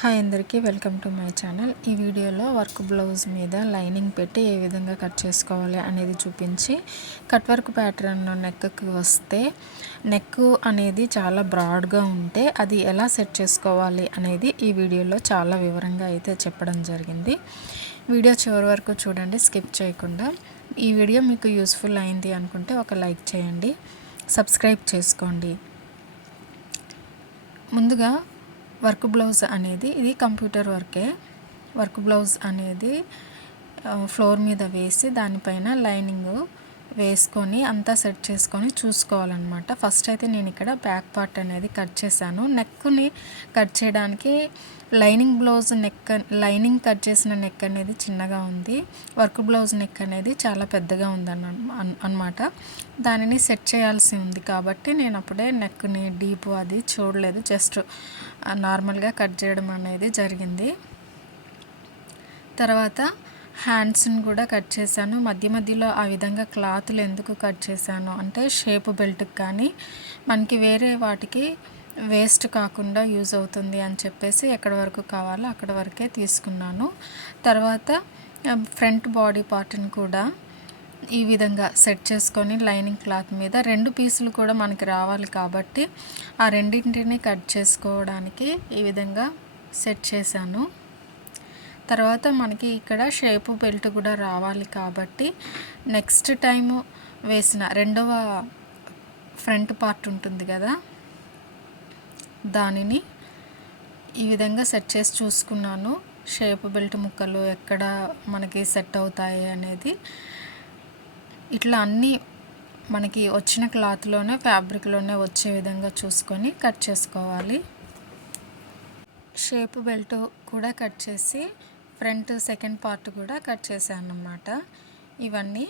Hi అందరికీ, welcome to my channel. ఈ వీడియోలో వర్క్ బ్లౌజ్ మీద లైనింగ్ పెట్టి ఏ విధంగా కట్ చేసుకోవాలి అనేది చూపించి, కట్ వర్క్ ప్యాటర్న్ నెక్కి వస్తే నెక్ అనేది చాలా బ్రాడ్గా ఉంటే అది ఎలా సెట్ చేసుకోవాలి అనేది ఈ వీడియోలో చాలా వివరంగా అయితే చెప్పడం జరిగింది. వీడియో చివరి వరకు చూడండి, స్కిప్ చేయకుండా. ఈ వీడియో మీకు యూస్ఫుల్ అయింది అనుకుంటే ఒక లైక్ చేయండి, సబ్స్క్రైబ్ చేసుకోండి. ముందుగా వర్క్ బ్లౌజ్ అనేది ఇది కంప్యూటర్ వర్క్ బ్లౌజ్ అనేది ఫ్లోర్ మీద వేసి దానిపైన లైనింగ్ వేసుకొని అంతా సెట్ చేసుకొని చూసుకోవాలన్నమాట. ఫస్ట్ అయితే నేను ఇక్కడ బ్యాక్ పార్ట్ అనేది కట్ చేశాను. నెక్ని కట్ చేయడానికి లైనింగ్ కట్ చేసిన నెక్ అనేది చిన్నగా ఉంది, వర్క్ బ్లౌజ్ నెక్ అనేది చాలా పెద్దగా ఉంది అన్నమాట. దానిని సెట్ చేయాల్సి ఉంది కాబట్టి నేను అప్పుడే నెక్ని డీప్ అది చూడలేదు, జస్ట్ నార్మల్గా కట్ చేయడం అనేది జరిగింది. తర్వాత హ్యాండ్స్ని కూడా కట్ చేశాను. మధ్యలో ఆ విధంగా క్లాత్లు ఎందుకు కట్ చేశాను అంటే షేప్ బెల్ట్కి కానీ మనకి వేరే వాటికి వేస్ట్ కాకుండా యూజ్ అవుతుంది అని చెప్పేసి ఎక్కడి వరకు కావాలో అక్కడి వరకే తీసుకున్నాను. తర్వాత ఫ్రంట్ బాడీ పార్ట్ని కూడా ఈ విధంగా సెట్ చేసుకొని లైనింగ్ క్లాత్ మీద 2 పీసులు కూడా మనకి రావాలి కాబట్టి ఆ రెండింటిని కట్ చేసుకోవడానికి ఈ విధంగా సెట్ చేశాను. తర్వాత మనకి ఇక్కడ షేపు బెల్ట్ కూడా రావాలి కాబట్టి నెక్స్ట్ టైము వేసిన రెండవ ఫ్రంట్ పార్ట్ ఉంటుంది కదా, దానిని ఈ విధంగా సెట్ చేసి చూసుకున్నాను. షేపు బెల్ట్ ముక్కలు ఎక్కడ మనకి సెట్ అవుతాయి అనేది ఇట్లా అన్నీ మనకి వచ్చిన క్లాత్లోనే ఫ్యాబ్రిక్లోనే వచ్చే విధంగా చూసుకొని కట్ చేసుకోవాలి. షేప్ బెల్ట్ కూడా కట్ చేసి ఫ్రంట్ సెకండ్ పార్ట్ కూడా కట్ చేశాను అన్నమాట. ఇవన్నీ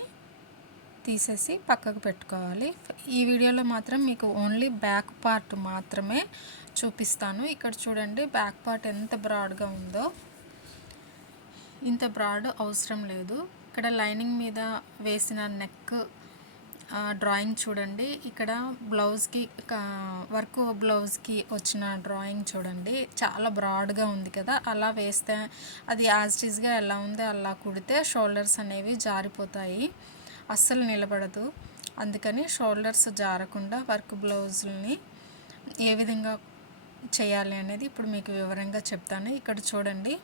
తీసేసి పక్కకు పెట్టుకోవాలి. ఈ వీడియోలో మాత్రం మీకు ఓన్లీ బ్యాక్ పార్ట్ మాత్రమే చూపిస్తాను. ఇక్కడ చూడండి, బ్యాక్ పార్ట్ ఎంత బ్రాడ్గా ఉందో. ఇంత బ్రాడ్ అవసరం లేదు. ఇక్కడ లైనింగ్ మీద వేసిన నెక్ డ్రాయింగ్ చూడండి. ఇక్కడ బ్లౌజ్కి వర్క్ బ్లౌజ్కి వచ్చిన డ్రాయింగ్ చూడండి, చాలా బ్రాడ్గా ఉంది కదా. అలా వేస్తే అది యాజ్ ఇట్ ఈస్గా ఎలా ఉందో అలా కుడితే షోల్డర్స్ అనేవి జారిపోతాయి, అస్సలు నిలబడదు. అందుకని షోల్డర్స్ జారకుండా వర్క్ బ్లౌజుల్ని ఏ విధంగా చేయాలి అనేది ఇప్పుడు మీకు వివరంగా చెప్తాను. ఇక్కడ చూడండి,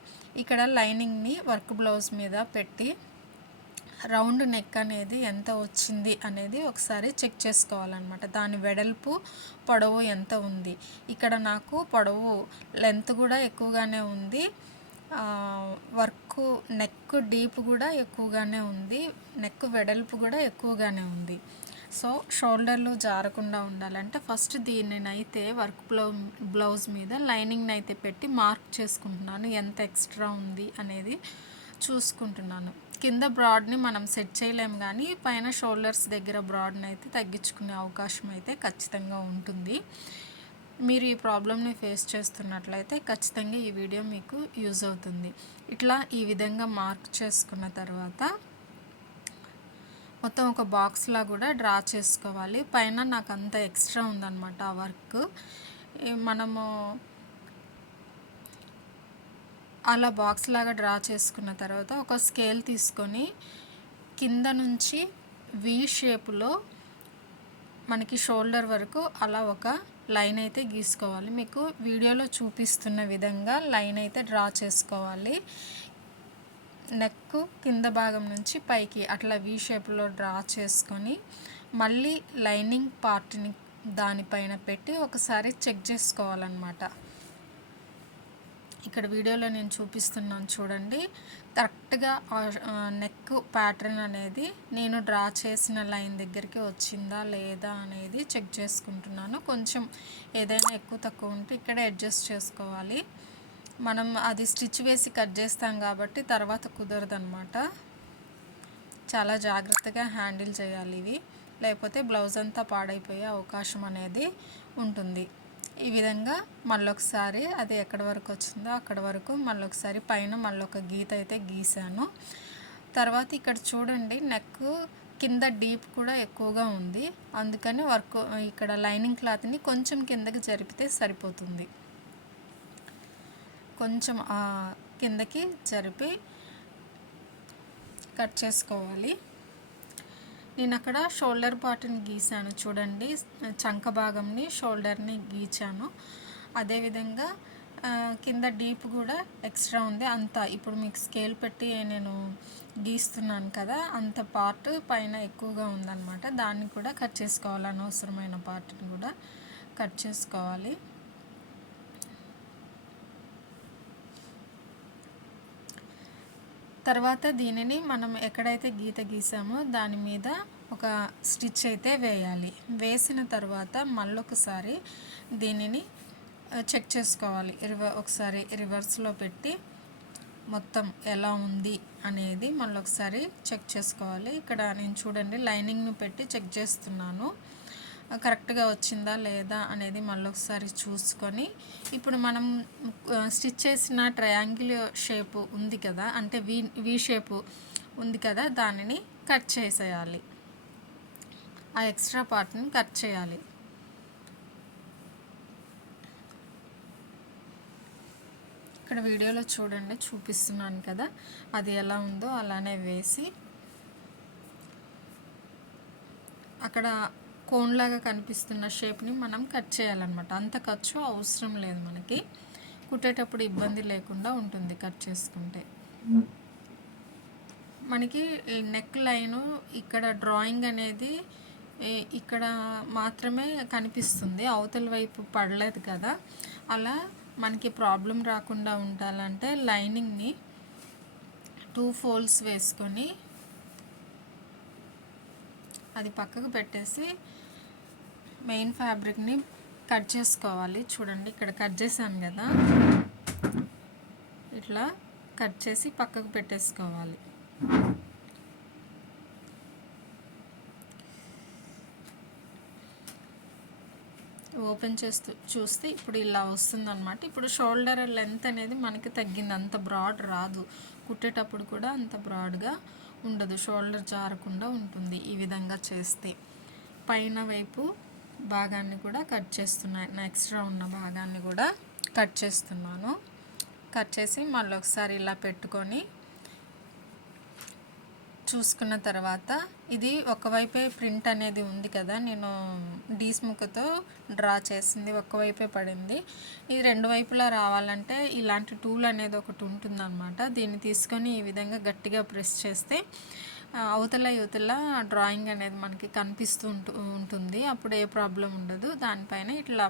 ఇక్కడ లైనింగ్ని వర్క్ బ్లౌజ్ మీద పెట్టి రౌండ్ నెక్ అనేది ఎంత వచ్చింది అనేది ఒకసారి చెక్ చేసుకోవాలన్నమాట. దాని వెడల్పు పొడవు ఎంత ఉంది. ఇక్కడ నాకు పొడవు లెంత్ కూడా ఎక్కువగానే ఉంది, వర్క్ నెక్ డీప్ కూడా ఎక్కువగానే ఉంది, నెక్ వెడల్పు కూడా ఎక్కువగానే ఉంది. సో షోల్డర్లు జారకుండా ఉండాలంటే ఫస్ట్ దీనినైతే వర్క్ బ్లౌజ్ మీద లైనింగ్ని అయితే పెట్టి మార్క్ చేసుకుంటున్నాను, ఎంత ఎక్స్ట్రా ఉంది అనేది చూసుకుంటున్నాను. కింద బ్రాడ్ని మనం సెట్ చేయలేము కానీ పైన షోల్డర్స్ దగ్గర బ్రాడ్ని అయితే తగ్గించుకునే అవకాశం అయితే ఖచ్చితంగా ఉంటుంది. మీరు ఈ ప్రాబ్లమ్ని ఫేస్ చేస్తున్నట్లయితే ఖచ్చితంగా ఈ వీడియో మీకు యూజ్ అవుతుంది. ఇట్లా ఈ విధంగా మార్క్ చేసుకున్న తర్వాత మొత్తం ఒక బాక్స్లా కూడా డ్రా చేసుకోవాలి. పైన నాకు అంత ఎక్స్ట్రా ఉందన్నమాట ఆ వర్క్. మనము అలా బాక్స్ లాగా డ్రా చేసుకున్న తర్వాత ఒక స్కేల్ తీసుకొని కింద నుంచి వి షేపులో మనకి షోల్డర్ వరకు అలా ఒక లైన్ అయితే గీసుకోవాలి. మీకు వీడియోలో చూపిస్తున్న విధంగా లైన్ అయితే డ్రా చేసుకోవాలి. నెక్ కింద భాగం నుంచి పైకి అట్లా వి షేప్లో డ్రా చేసుకొని మళ్ళీ లైనింగ్ పార్ట్ని దానిపైన పెట్టి ఒకసారి చెక్ చేసుకోవాలన్నమాట. ఇక్కడ వీడియోలో నేను చూపిస్తున్నాను చూడండి, కరెక్ట్గా నెక్ ప్యాటర్న్ అనేది నేను డ్రా చేసిన లైన్ దగ్గరికి వచ్చిందా లేదా అనేది చెక్ చేసుకుంటున్నాను. కొంచెం ఏదైనా ఎక్కువ తక్కువ ఉంటే ఇక్కడ అడ్జస్ట్ చేసుకోవాలి. మనం అది స్టిచ్ వేసి కట్ చేస్తాం కాబట్టి తర్వాత కుదరదన్నమాట. చాలా జాగ్రత్తగా హ్యాండిల్ చేయాలి ఇవి, లేకపోతే బ్లౌజ్ అంతా పాడైపోయే అవకాశం అనేది ఉంటుంది. ఈ విధంగా మళ్ళొకసారి అది ఎక్కడి వరకు వచ్చిందో అక్కడ వరకు మళ్ళొకసారి పైన మళ్ళొక గీత అయితే గీసాను. తర్వాత ఇక్కడ చూడండి, నెక్ కింద డీప్ కూడా ఎక్కువగా ఉంది, అందుకని ఇక్కడ లైనింగ్ క్లాత్ని కొంచెం కిందకి జరిపితే సరిపోతుంది. కొంచెం కిందకి జరిపి కట్ చేసుకోవాలి. నేను అక్కడ షోల్డర్ పార్ట్ని గీసాను చూడండి, చంక భాగంని షోల్డర్ని గీచాను. అదేవిధంగా కింద డీప్ కూడా ఎక్స్ట్రా ఉంది, అంత ఇప్పుడు మీకు స్కేల్ పెట్టి నేను గీస్తున్నాను కదా, అంత పార్ట్ పైన ఎక్కువగా ఉందన్నమాట. దాన్ని కూడా కట్ చేసుకోవాలి, అనవసరమైన పార్ట్ని కూడా కట్ చేసుకోవాలి. తర్వాత దీనిని మనం ఎక్కడైతే గీత గీసామో దాని మీద ఒక స్టిచ్ అయితే వేయాలి. వేసిన తర్వాత మళ్ళొకసారి దీనిని చెక్ చేసుకోవాలి. ఒకసారి రివర్స్లో పెట్టి మొత్తం ఎలా ఉంది అనేది మళ్ళొకసారి చెక్ చేసుకోవాలి. ఇక్కడ నేను చూడండి లైనింగ్ను పెట్టి చెక్ చేస్తున్నాను, కరెక్ట్గా వచ్చిందా లేదా అనేది మళ్ళొకసారి చూసుకొని, ఇప్పుడు మనం స్టిచ్ చేసిన ట్రయాంగిల్ షేప్ ఉంది కదా, అంటే వి షేపు ఉంది కదా, దానిని కట్ చేసేయాలి. ఆ ఎక్స్ట్రా పార్ట్ని కట్ చేయాలి. ఇక్కడ వీడియోలో చూడండి, చూపిస్తున్నాను కదా, అది ఎలా ఉందో అలానే వేసి అక్కడ కోన్లాగా కనిపిస్తున్న షేప్ని మనం కట్ చేయాలన్నమాట. అంత ఖర్చు అవసరం లేదు, మనకి కుట్టేటప్పుడు ఇబ్బంది లేకుండా ఉంటుంది కట్ చేసుకుంటే. మనకి నెక్ లైను ఇక్కడ డ్రాయింగ్ అనేది ఇక్కడ మాత్రమే కనిపిస్తుంది, అవతల వైపు పడలేదు కదా. అలా మనకి ప్రాబ్లం రాకుండా ఉండాలంటే లైనింగ్ని 2 ఫోల్డ్స్ వేసుకొని అది పక్కకు పెట్టేసి మెయిన్ ఫ్యాబ్రిక్ని కట్ చేసుకోవాలి. చూడండి ఇక్కడ కట్ చేశాను కదా, ఇట్లా కట్ చేసి పక్కకు పెట్టేసుకోవాలి. ఓపెన్ చేస్తూ చూస్తే ఇప్పుడు ఇలా వస్తుందన్నమాట. ఇప్పుడు షోల్డర్ లెంత్ అనేది మనకి తగ్గింది, అంత బ్రాడ్ రాదు, కుట్టేటప్పుడు కూడా అంత బ్రాడ్గా ఉండదు, షోల్డర్ జారకుండా ఉంటుంది. ఈ విధంగా చేస్తే పైన వైపు భాగాన్ని కూడా కట్ చేస్తున్నాను, ఎక్స్ట్రా ఉన్న భాగాన్ని కూడా కట్ చేస్తున్నాను. కట్ చేసి మళ్ళీ ఒకసారి ఇలా పెట్టుకొని చూసుకున్న తర్వాత, ఇది ఒకవైపే ప్రింట్ అనేది ఉంది కదా, నేను డీస్ ముక్కతో డ్రా చేసింది ఒకవైపే పడింది. ఇది 2 వైపులా రావాలంటే ఇలాంటి టూల్ అనేది ఒకటి ఉంటుందన్నమాట. దీన్ని తీసుకొని ఈ విధంగా గట్టిగా ప్రెస్ చేస్తే అవతల యువతల డ్రాయింగ్ అనేది మనకి కనిపిస్తూ ఉంటుంది, అప్పుడు ఏ ప్రాబ్లం ఉండదు. దానిపైన ఇట్లా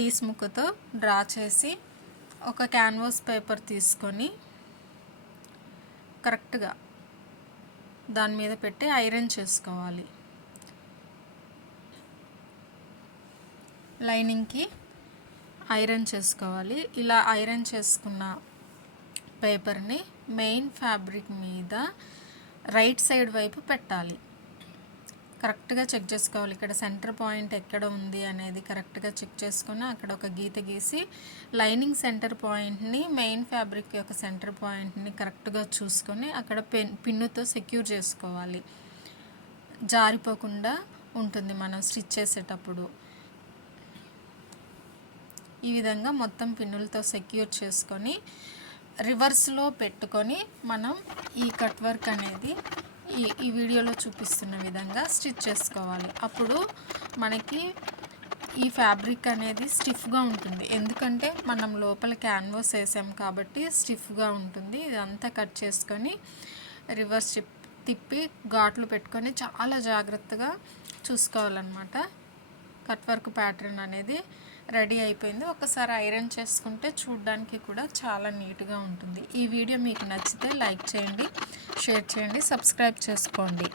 డీస్ ముక్కతో డ్రా చేసి ఒక క్యాన్వాస్ పేపర్ తీసుకొని కరెక్ట్గా దాని మీద పెట్టి ఐరన్ చేసుకోవాలి. లైనింగ్కి ఐరన్ చేసుకోవాలి. ఇలా ఐరన్ చేసుకున్న పేపర్ని మెయిన్ ఫ్యాబ్రిక్ మీద రైట్ సైడ్ వైపు పెట్టాలి. కరెక్ట్గా చెక్ చేసుకోవాలి, ఇక్కడ సెంటర్ పాయింట్ ఎక్కడ ఉంది అనేది కరెక్ట్గా చెక్ చేసుకొని అక్కడ ఒక గీత గీసి లైనింగ్ సెంటర్ పాయింట్ని, మెయిన్ ఫ్యాబ్రిక్ యొక్క సెంటర్ పాయింట్ని కరెక్ట్గా చూసుకొని అక్కడ పిన్నుతో సెక్యూర్ చేసుకోవాలి, జారిపోకుండా ఉంటుంది మనం స్టిచ్ చేసేటప్పుడు. ఈ విధంగా మొత్తం పిన్నులతో సెక్యూర్ చేసుకొని రివర్స్లో పెట్టుకొని మనం ఈ కట్ వర్క్ అనేది ఈ వీడియోలో చూపిస్తున్న విధంగా స్టిచ్ చేసుకోవాలి. అప్పుడు మనకి ఈ ఫ్యాబ్రిక్ అనేది స్టిఫ్గా ఉంటుంది, ఎందుకంటే మనం లోపల క్యాన్వాస్ వేసాం కాబట్టి స్టిఫ్గా ఉంటుంది. ఇదంతా కట్ చేసుకొని రివర్స్ తిప్పి ఘాట్లు పెట్టుకొని చాలా జాగ్రత్తగా చూసుకోవాలన్నమాట. కట్ వర్క్ ప్యాటర్న్ అనేది రెడీ అయిపోయింది. ఒకసారి ఐరన్ చేసుకుంటే చూడడానికి కూడా చాలా నీట్గా ఉంటుంది. ఈ వీడియో మీకు నచ్చితే లైక్ చేయండి, షేర్ చేయండి, సబ్స్క్రైబ్ చేసుకోండి.